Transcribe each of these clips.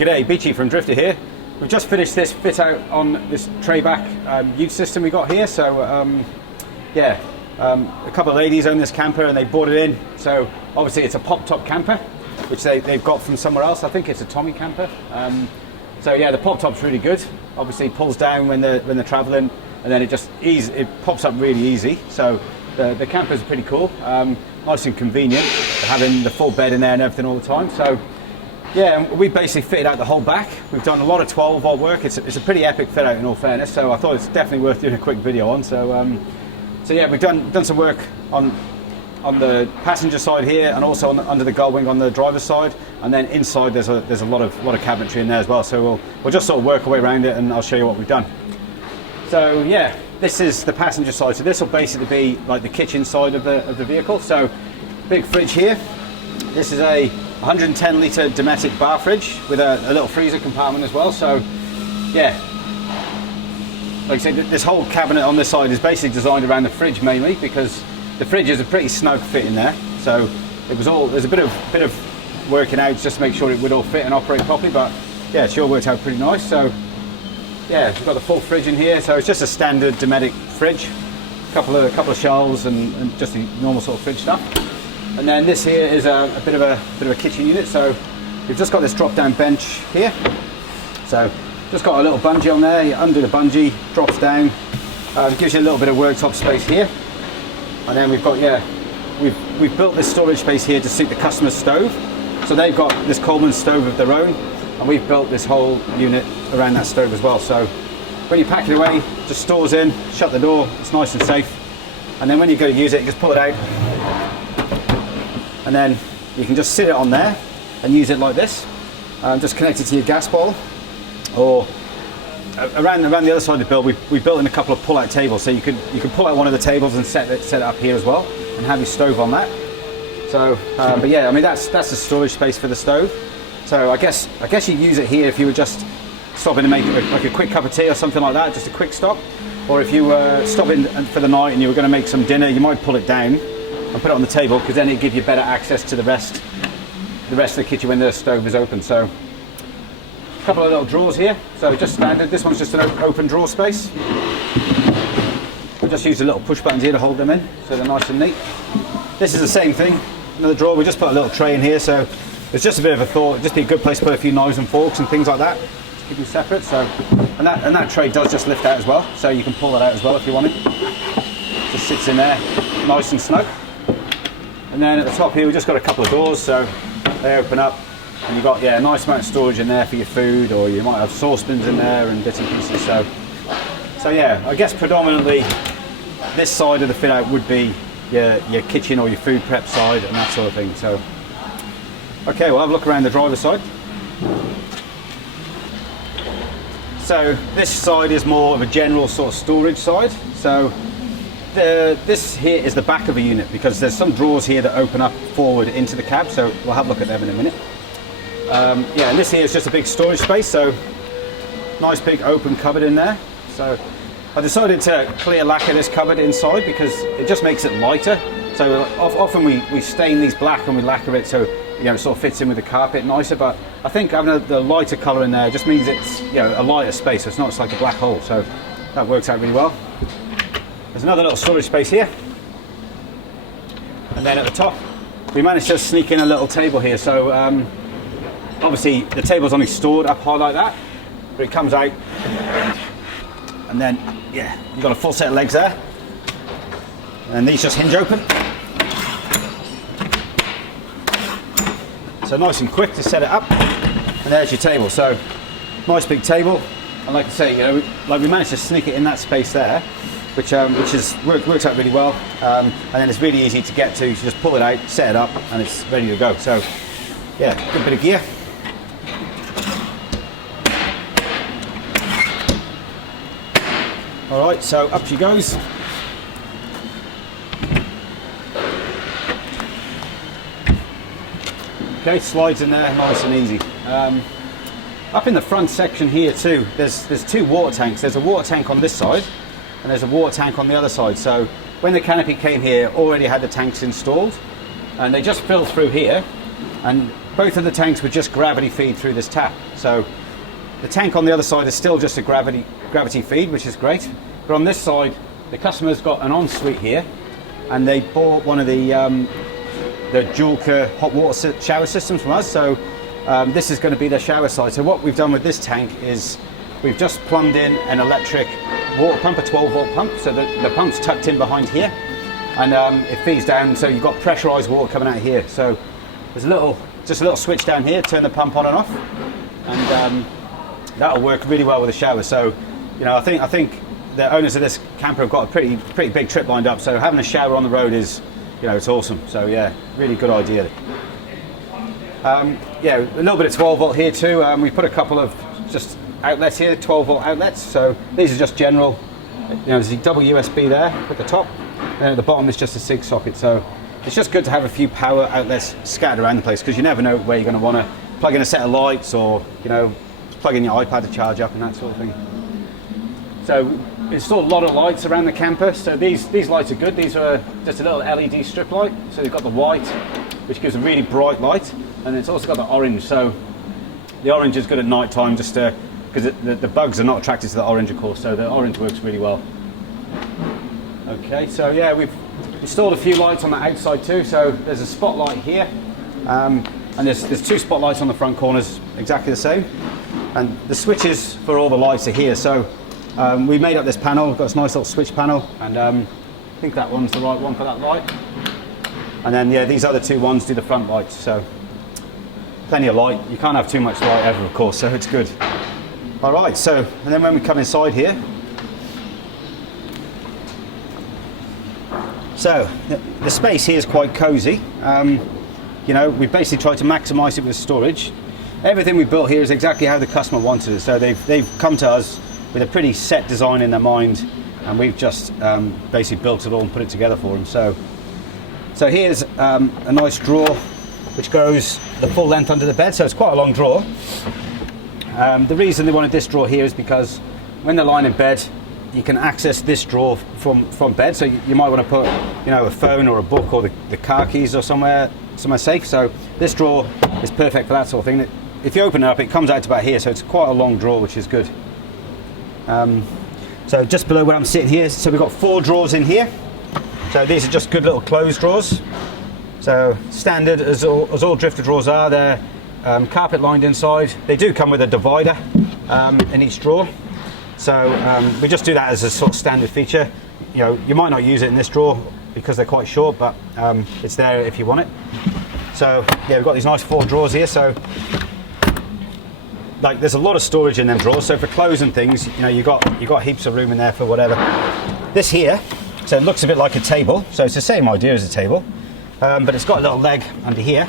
G'day, Beechy from Drifta here. We've just finished this fit out on this tray back ute system we got here. So a couple of ladies own this camper and they bought it in. So obviously it's a pop top camper, which they've got from somewhere else. I think it's a Tommy camper. So yeah, the pop top's really good. Obviously it pulls down when they're traveling, and then it pops up really easy. So the campers are pretty cool. Nice and convenient, having the full bed in there and everything all the time. So yeah, we basically fitted out the whole back. We've done a lot of 12 volt work. It's a pretty epic fit out in all fairness. So I thought it's definitely worth doing a quick video on. So yeah, we've done some work on the passenger side here, and also under the gull wing on the driver's side, and then inside there's a lot of cabinetry in there as well. So we'll just sort of work our way around it, and I'll show you what we've done. So yeah, this is the passenger side. So this will basically be like the kitchen side of the vehicle. So big fridge here. This is a 110 litre Dometic bar fridge with a little freezer compartment as well. So yeah, like I said, this whole cabinet on this side is basically designed around the fridge mainly, because the fridge is a pretty snug fit in there. So there's a bit of working out just to make sure it would all fit and operate properly, but yeah, it sure worked out pretty nice. So yeah, we've got the full fridge in here. So it's just a standard Dometic fridge, a couple of shelves and just the normal sort of fridge stuff. And then this here is a bit of a kitchen unit. So we've just got this drop down bench here. So just got a little bungee on there. You undo the bungee, drops down, gives you a little bit of worktop space here. And then we've got, we've built this storage space here to suit the customer's stove. So they've got this Coleman stove of their own, and we've built this whole unit around that stove as well. So when you pack it away, just stores in, shut the door, it's nice and safe. And then when you go to use it, you just pull it out, and then you can just sit it on there and use it like this. Just connect it to your gas bottle, or around the other side of the build, we built in a couple of pull-out tables, so you can pull out one of the tables and set it up here as well, and have your stove on that. So, but yeah, I mean that's the storage space for the stove. So I guess you use it here if you were just stopping to make like a quick cup of tea or something like that, just a quick stop. Or if you were stopping for the night and you were going to make some dinner, you might pull it down and put it on the table, because then it'd give you better access to the rest of the kitchen when the stove is open. So a couple of little drawers here, so just standard. This one's just an open drawer space. We just use the little push buttons here to hold them in, so they're nice and neat. This is the same thing, another drawer. We just put a little tray in here, so it's just a bit of a thought. It'd just be a good place to put a few knives and forks and things like that, to keep them separate. So, and that tray does just lift out as well, so you can pull that out as well if you wanted. Just sits in there, nice and snug. And then at the top here, we just got a couple of doors, so they open up. And you've got, a nice amount of storage in there for your food, or you might have saucepans in there and bits and pieces. So yeah, I guess predominantly this side of the fit out would be your kitchen or your food prep side and that sort of thing. So okay, we'll have a look around the driver's side. So this side is more of a general sort of storage side. So this here is the back of a unit, because there's some drawers here that open up forward into the cab. So we'll have a look at them in a minute. And this here is just a big storage space, so nice big open cupboard in there. So I decided to clear lacquer this cupboard inside because it just makes it lighter. So often we stain these black and we lacquer it so it sort of fits in with the carpet nicer, but I think having the lighter colour in there just means it's a lighter space, so it's not just like a black hole. So that works out really well. There's another little storage space here, and then at the top we managed to sneak in a little table here. So obviously the table's only stored up high like that, but it comes out, and then you've got a full set of legs there, and these just hinge open. So nice and quick to set it up, and there's your table. So nice big table, and like I say, we managed to sneak it in that space there, which works out really well, and then it's really easy to get to. You just pull it out, set it up, and it's ready to go. So yeah, good bit of gear. All right, so up she goes. Okay, slides in there, nice and easy. Up in the front section here too, there's two water tanks. There's a water tank on this side, and there's a water tank on the other side. So when the Canopy came here, already had the tanks installed, and they just fill through here. And both of the tanks would just gravity feed through this tap. So the tank on the other side is still just a gravity feed, which is great. But on this side, the customer's got an ensuite here, and they bought one of the dual hot water shower systems from us. So this is going to be their shower side. So what we've done with this tank is we've just plumbed in an electric water pump, a 12-volt pump. So the pump's tucked in behind here, and it feeds down. So you've got pressurized water coming out here. So there's just a little switch down here, turn the pump on and off, and that'll work really well with the shower. So, you know, I think the owners of this camper have got a pretty big trip lined up. So having a shower on the road is, you know, it's awesome. So yeah, really good idea. Yeah, a little bit of 12-volt here too. We put a couple of just outlets here, 12-volt outlets. So these are just general. You know, there's a double USB there at the top, and at the bottom is just a SIG socket. So it's just good to have a few power outlets scattered around the place, because you never know where you're going to want to plug in a set of lights, or, you know, plug in your iPad to charge up and that sort of thing. So we installed a lot of lights around the camper. So these lights are good. These are just a little LED strip light. So they've got the white, which gives a really bright light, and it's also got the orange. So the orange is good at night time, just because the bugs are not attracted to the orange, of course. So the orange works really well. Okay, so yeah, we've installed a few lights on the outside too. So there's a spotlight here, and there's two spotlights on the front corners, exactly the same. And the switches for all the lights are here. So we made up this panel. We've got this nice little switch panel, and I think that one's the right one for that light. And then yeah, these other two ones do the front lights. So plenty of light. You can't have too much light ever, of course, so it's good. All right, so, and then when we come inside here, so the space here is quite cozy. You know, we've basically tried to maximize it with storage. Everything we built here is exactly how the customer wanted it. So they've come to us with a pretty set design in their mind, and we've just basically built it all and put it together for them. So here's a nice drawer which goes the full length under the bed, so it's quite a long drawer. The reason they wanted this drawer here is because when they're lying in bed, you can access this drawer from bed. So you might want to put, you know, a phone or a book or the car keys or somewhere safe. So this drawer is perfect for that sort of thing. If you open it up, it comes out to about here, so it's quite a long drawer, which is good. So just below where I'm sitting here, so we've got 4 drawers in here. So these are just good little closed drawers. So standard as all Drifta drawers are. They're carpet lined inside. They do come with a divider in each drawer. So we just do that as a sort of standard feature. You know, you might not use it in this drawer because they're quite short, but it's there if you want it. So yeah, we've got these nice 4 drawers here. So like, there's a lot of storage in them drawers. So for clothes and things, you know, you got heaps of room in there for whatever. This here, so it looks a bit like a table. So it's the same idea as a table, but it's got a little leg under here,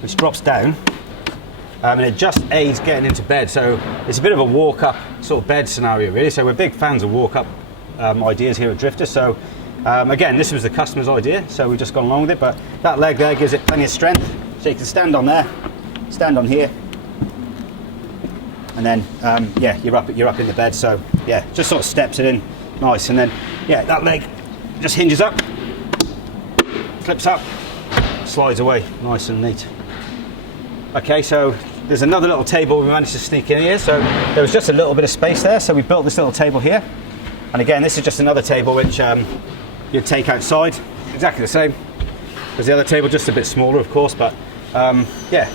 which drops down, and it just aids getting into bed. So it's a bit of a walk-up sort of bed scenario, really. So we're big fans of walk-up ideas here at Drifta. So again, this was the customer's idea, so we've just gone along with it. But that leg there gives it plenty of strength, so you can stand on there, stand on here, and then yeah, you're up in the bed. So yeah, just sort of steps it in nice, and then yeah, that leg just hinges up, flips up, slides away, nice and neat. Okay, so there's another little table we managed to sneak in here. So there was just a little bit of space there, so we built this little table here. And again, this is just another table which you'd take outside, exactly the same as the other table, just a bit smaller, of course, but yeah,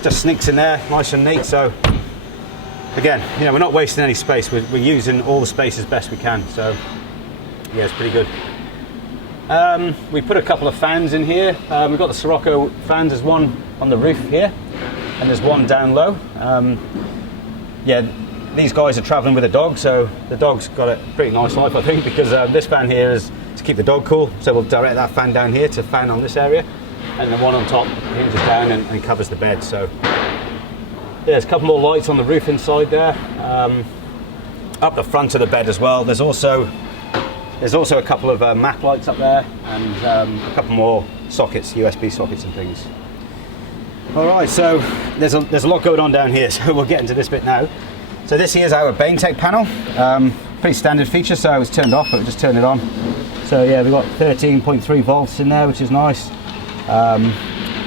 just sneaks in there, nice and neat. So again, you know, we're not wasting any space. We're using all the space as best we can. So yeah, it's pretty good. We put a couple of fans in here. We've got the Scirocco fans. There's one on the roof here, and there's one down low. Yeah, these guys are traveling with a dog, so the dog's got a pretty nice life, I think, because this fan here is to keep the dog cool. So we'll direct that fan down here to fan on this area, and the one on top hinges down and covers the bed. So yeah, there's a couple more lights on the roof inside there. Up the front of the bed as well, there's also a couple of map lights up there, and a couple more sockets, USB sockets and things. All right, so there's a lot going on down here, so we'll get into this bit now. So this here is our Bane Tech panel. Pretty standard feature, so it's turned off, but we just turned it on. So yeah, we've got 13.3 volts in there, which is nice.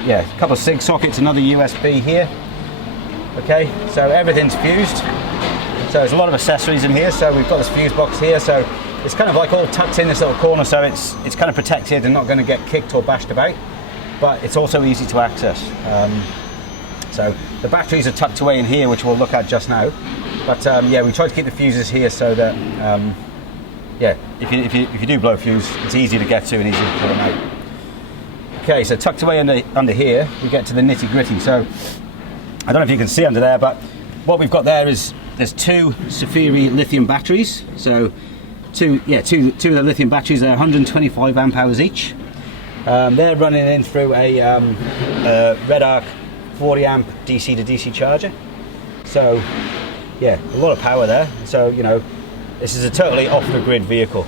yeah, a couple of SIG sockets, another USB here. Okay, so everything's fused. So there's a lot of accessories in here. So we've got this fuse box here. So it's kind of like all tucked in this little corner. So it's kind of protected and not going to get kicked or bashed about. But it's also easy to access. So the batteries are tucked away in here, which we'll look at just now. But yeah, we try to keep the fuses here so that yeah, if you do blow a fuse, it's easy to get to and easy to pull them out. Okay, so tucked away under here, we get to the nitty gritty. So I don't know if you can see under there, but what we've got there is there's two Safiery lithium batteries. So two of the lithium batteries are 125 amp hours each. They're running in through a Redarc 40 amp DC to DC charger. So yeah, a lot of power there. So you know, this is a totally off the grid vehicle.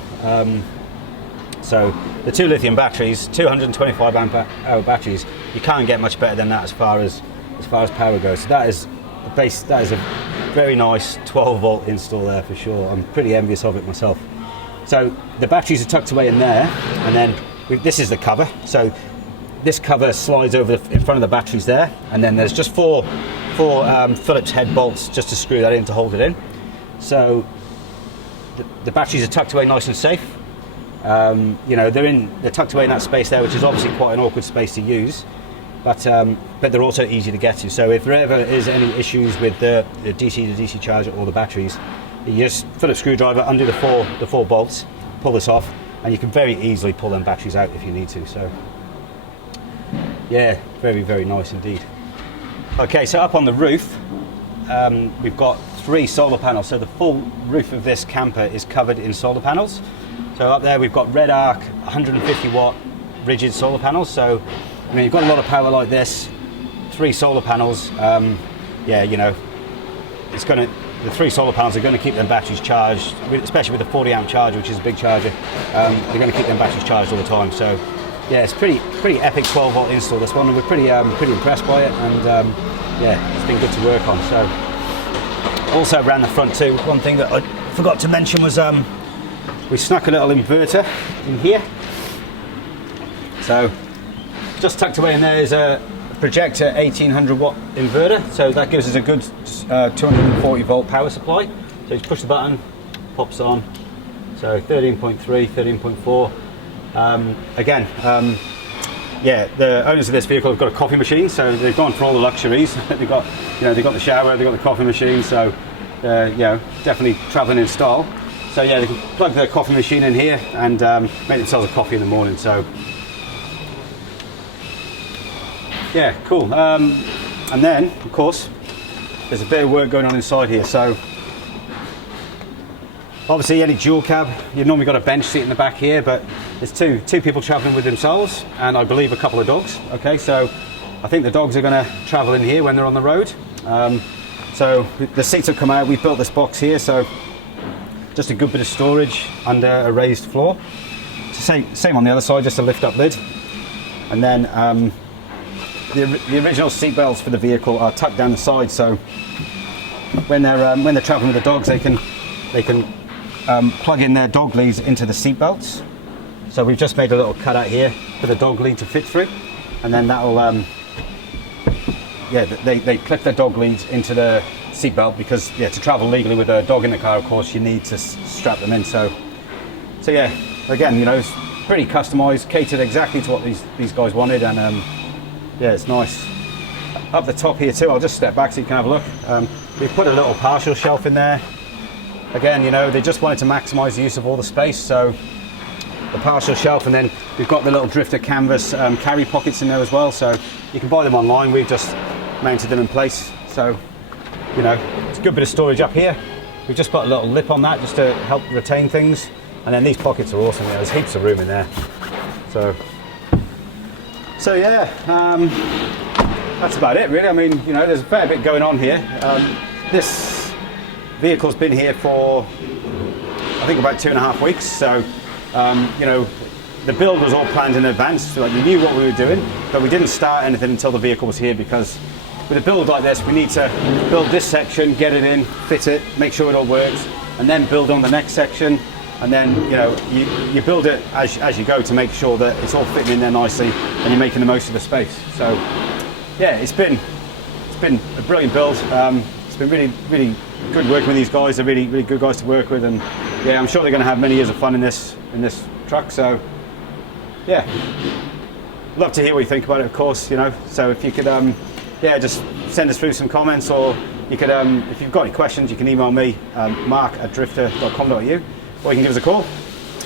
So the two lithium batteries, 225 amp hour batteries, you can't get much better than that as far as power goes. So that is the base. That is a very nice 12 volt install there for sure. I'm pretty envious of it myself. So the batteries are tucked away in there, and then this is the cover. So this cover slides over in front of the batteries there, and then there's just four Phillips head bolts just to screw that in to hold it in. So the batteries are tucked away nice and safe. You know, they're tucked away in that space there, which is obviously quite an awkward space to use, but they're also easy to get to. So if there ever is any issues with the DC to DC charger or the batteries, you just Phillips screwdriver undo the four bolts, pull this off, and you can very easily pull them batteries out if you need to. So yeah, very, very nice indeed. Okay, so up on the roof, we've got 3 solar panels. So the full roof of this camper is covered in solar panels. So up there we've got Redarc 150 watt rigid solar panels. So I mean, you've got a lot of power like this, 3 solar panels. Yeah, you know, the 3 solar panels are going to keep them batteries charged, especially with the 40 amp charger, which is a big charger. They're going to keep them batteries charged all the time. So yeah, it's pretty epic 12 volt install, this one. We're pretty impressed by it, and yeah, it's been good to work on. So also around the front too, one thing that I forgot to mention was we snuck a little inverter in here. So just tucked away in there is a projector 1800 watt inverter. So that gives us a good 240 volt power supply. So you push the button, pops on. So 13.3, 13.4. Again, yeah, the owners of this vehicle have got a coffee machine, so they've gone for all the luxuries. they've got the shower, they've got the coffee machine, so you know, definitely travelling in style. So yeah, they can plug their coffee machine in here and make themselves a coffee in the morning. So yeah, cool. And then, of course, there's a bit of work going on inside here. So obviously, any dual cab, you've normally got a bench seat in the back here, but there's two people travelling with themselves, and I believe a couple of dogs. Okay, so I think the dogs are going to travel in here when they're on the road. So the seats have come out. We built this box here, so just a good bit of storage under a raised floor. Same on the other side, just a lift-up lid, and then the original seat belts for the vehicle are tucked down the side. So when they're traveling with the dogs, they can plug in their dog leads into the seat belts. So we've just made a little cutout here for the dog lead to fit through, and then that'll yeah, they clip their dog leads into the seat belt, because yeah, to travel legally with a dog in the car, of course, you need to strap them in. So yeah, again, you know, it's pretty customized, catered exactly to what these guys wanted, and yeah, it's nice. Up the top here too, I'll just step back so you can have a look. We've put a little partial shelf in there. Again, you know, they just wanted to maximize the use of all the space, so the partial shelf, and then we've got the little Drifta canvas carry pockets in there as well, so you can buy them online. We've just mounted them in place, so you know, it's a good bit of storage up here. We've just put a little lip on that just to help retain things, and then these pockets are awesome. There's heaps of room in there, so yeah, that's about it really. I mean, you know, there's a fair bit going on here. This vehicle's been here for I think about 2.5 weeks, so you know, the build was all planned in advance, so like, we knew what we were doing, but we didn't start anything until the vehicle was here, because with a build like this we need to build this section, get it in, fit it, make sure it all works, and then build on the next section, and then you build it as you go to make sure that it's all fitting in there nicely and you're making the most of the space. So yeah, it's been a brilliant build. It's been really good working with these guys. They're really good guys to work with, and yeah, I'm sure they're going to have many years of fun in this truck. So yeah, love to hear what you think about it, of course. So if you could just send us through some comments, or you could if you've got any questions, you can email me, mark@drifta.com.au, or you can give us a call,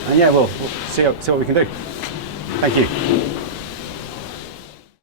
and yeah, we'll see what we can do. Thank you.